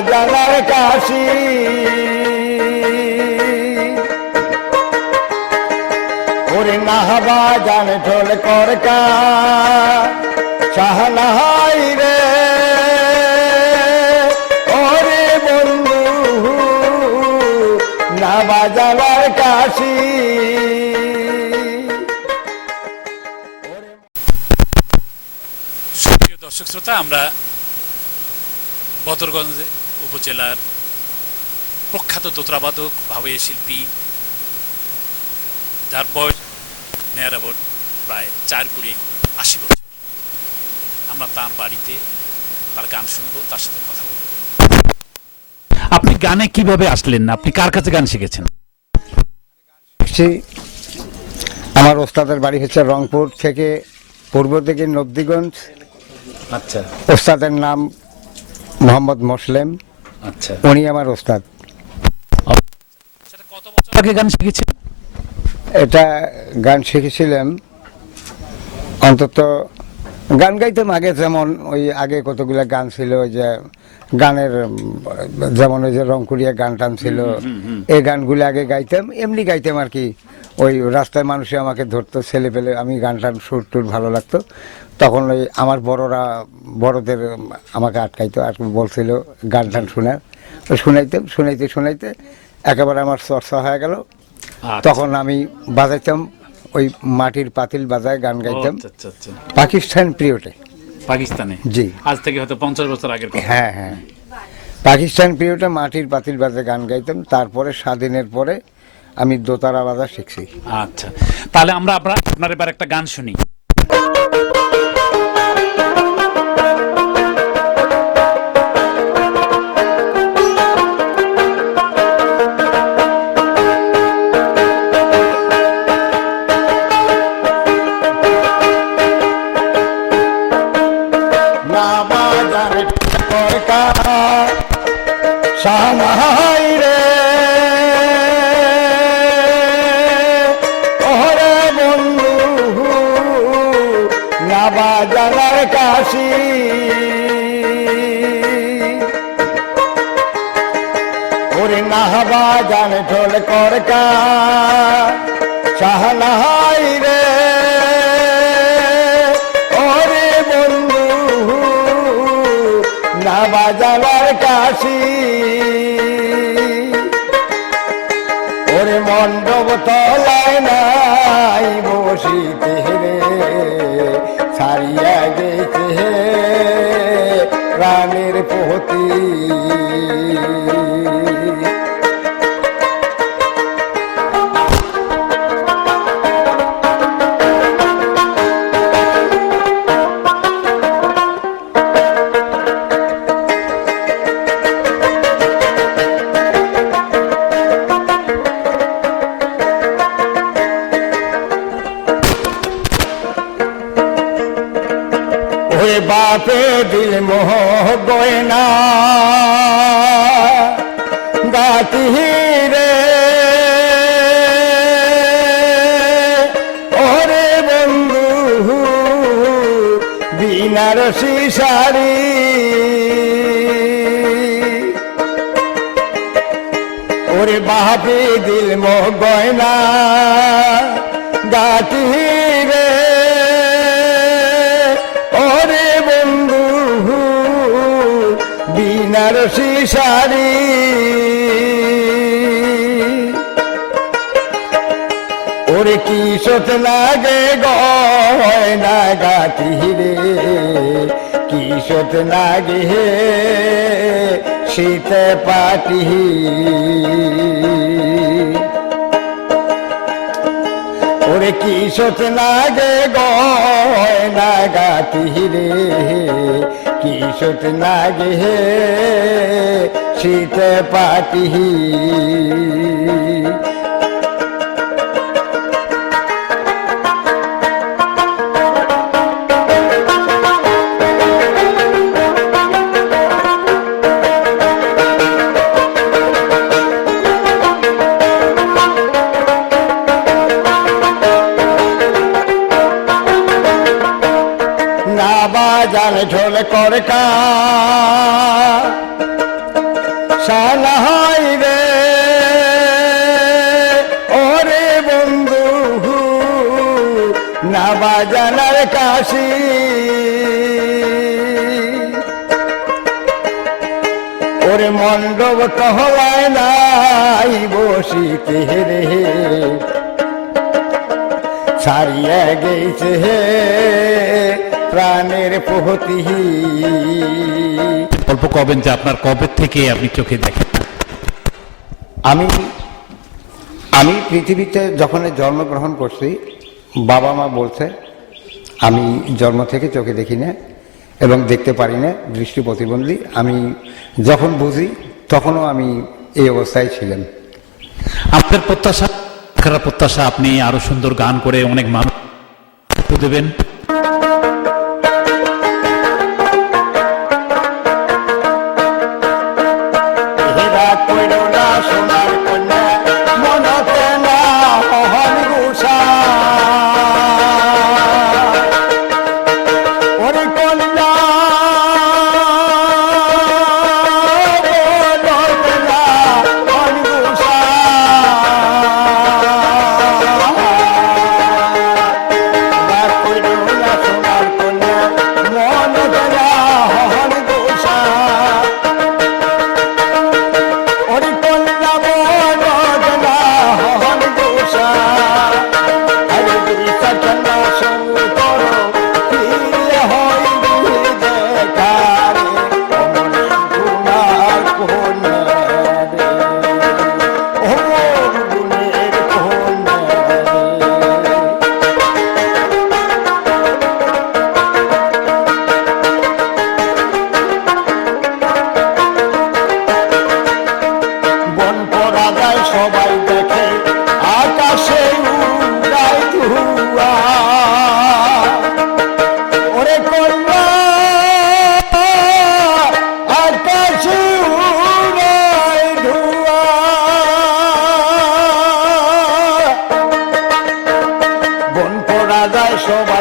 বাজার কাশি। ওরে নাহবা, জান ঢোল করকা। রে। ওরে বন্ধু কাশি। দর্শক শ্রোতা, আমরা বদরগঞ্জ উপজেলার প্রখ্যাত দোতরাবাদক ভাবে শিল্পী। যার বয়স নেয়ার অ্যাবাউট প্রায় চার কুড়ি আশি বছর। আমরা তার বাড়িতে তার গান শুনব তার সাথে কথা বলব। আপনি গানে কীভাবে আসলেন? আপনি কার কাছে গান শিখেছেন? আমার ওস্তাদের বাড়ি হচ্ছে রংপুর থেকে পূর্ব দিকে নবদিগঞ্জ। আচ্ছা। ওস্তাদের নাম মোহাম্মদ মোসলেম। আচ্ছা। উনি আমার ওস্তাদ। কত বছর আগে গান শিখেছেন এটা গান শিখেছিলাম অন্তত গান গাইতাম আগে যেমন ওই আগে কতগুলো গান ছিল ওই যে গানের যেমন ওই যে রংকুড়িয়া গান টান ছিল এই গানগুলো আগে গাইতাম এমনি গাইতাম আর কি। ওই রাস্তায় মানুষে আমাকে ধরতো ছেলে পেলে আমি গান টান সুর টুর ভালো লাগতো। তখন ওই আমার বড়রা বড়দের আমাকে আটকাইতো আর বলছিল গান টান শোনার শুনাইতাম শুনাইতে শুনাইতে একেবারে আমার চর্চা হয়ে গেল। তখন আমি বাজাইতাম ওই মাটির পাতিল বাজায় গান গাইতাম। আচ্ছা আচ্ছা আচ্ছা। পাকিস্তান পিরিয়ডে। পাকিস্তানে? জি। আজ থেকে হয়তো পঞ্চাশ বছর আগে হ্যাঁ হ্যাঁ। পাকিস্তান পিরিয়ডে মাটির পাতিল বাজায় গান গাইতাম। তারপরে স্বাধীনের পরে আমি দোতারা বাজা শিখছি। আচ্ছা। তাহলে আমরা আপনার আপনার এবার একটা গান শুনি। কাশি ওরে নাহবা জান ঢোল করকা সাহাই রে। ওরে বন্ধু না বাজাবার কাশি ওরে মণ্ডপ তলায় নাই বসিতে বাপে দিল মোহ গয়না গাতি রে। ওরে বন্ধু, বিনারসি শাড়ি। ওরে বাপে দিল মোহ গয়না গাতি শাড়ি ওরে কি সত লাগে গয়না গাতি রে? কি সত লাগে শীত পাটি ওরে কি সত লাগে গয়না গাতি রে? কি সত লাগে শীত পাটি না বাজান ঢোল করকা আশা নাই রে। ওরে বন্ধু, না বাজানার কাশি। ওরে মণ্ডপ টহলায় নাই বসিতে রে ছাড়িয়ে গেছে হে। প্রাণের পহতি গল্প কবেন যে আপনার কবে থেকে আপনি চোখে দেখেন? আমি আমি পৃথিবীতে যখন জন্মগ্রহণ করছি বাবা মা বলছে আমি জন্ম থেকে চোখে দেখি না এবং দেখতে পারি না দৃষ্টি প্রতিবন্ধী। আমি যখন বুঝি তখনও আমি এই অবস্থায় ছিলাম। আপনার প্রত্যাশা প্রত্যাশা আপনি আরও সুন্দর গান করে অনেক মানুষ দেবেন। So.